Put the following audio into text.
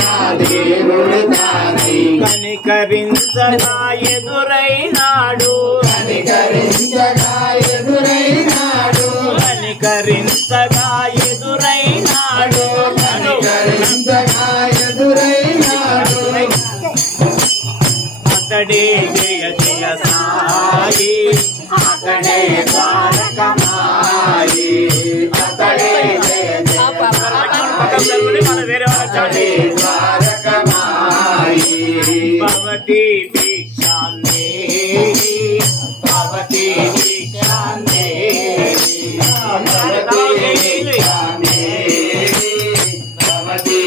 దేవుడు తానై కనికరించగా ఎదురైనాడు కనికరించగా ఎదురైనాడు కనికరించగా ఎదురైనాడు కనికరించగా ఎదురైనాడు అతడే జయ జయ సాయి అతడే ద్వారకమాయి అతడే జయ జయ మన వేరే అతడే ద్వారకమాయి భవతి భిక్షాందే భవతి భిక్షాందే భవతి భిక్షాందే భవతి